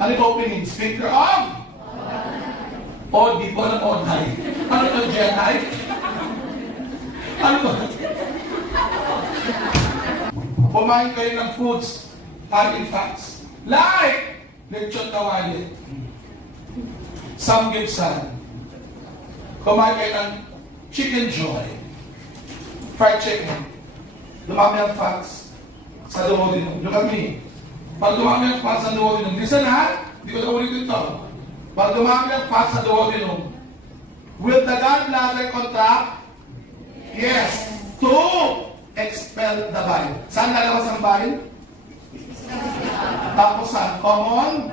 Ano yung opening? Speaker of? Odi po ng Oday. Ano ito, Jedi? Ano ba? Kumain kayo ng foods high in fats. Like lechon kawali, samgyeopsal. Kumain kayo ng chicken joy, fried chicken. Dumami ang fats sa duodenum. Look at me. Pag dumami ang fats sa duodenum, listen ha, hindi ko na ulitin ito. Pag dumami ang fats sa duodenum, will the gallbladder contract? Yes. To expel the bile. Saan lalabas ang bile? Tapos saan? Common?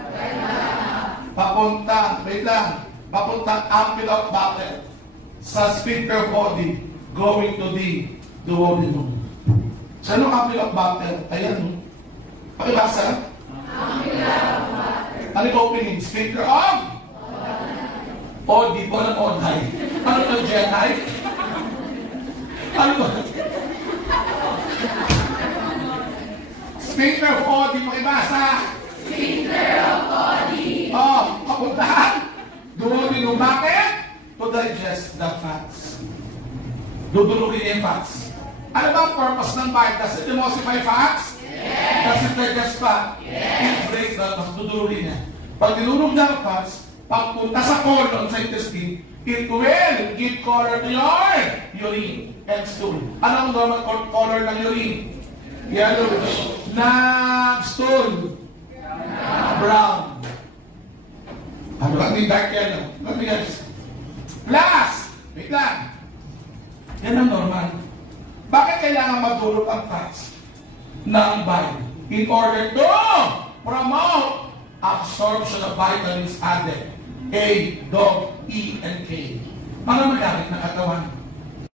Papunta, wait lang, papunta ampullate bladder sa sphincter body going to the duodenum. Saan ang ampullate bladder? Ayan. Pakibasa? Ano yung opening? Sphincter of? Odi po ng Oday. Ano ito, Jedi? Ano ba? Sphincter of Odi, pakibasa. Sphincter of Odi. Oh, papuntahan. Duodenum. Bakit? To digest the fats. Dudulugin yung fats. Ano ba ang purpose ng bile? Does it emulsify fats? Yes. Does it digest fat? Yes. It breaks the fats. Dudulugin niya. Pag dinulog na ang fats, pagpunta sa colon, sa intestine, it will give color to your urine and stool. Anong normal color ng urine? Yellowish. Na stool? Brown. Ano ba? Dark yellow. Let me guess. Last! Wait lang. Yan ang normal. Bakit kailangan madulog ang fats ng bile? In order to promote absorption of vitamins added. A, dog, E, and K. Mga magamit na katawan.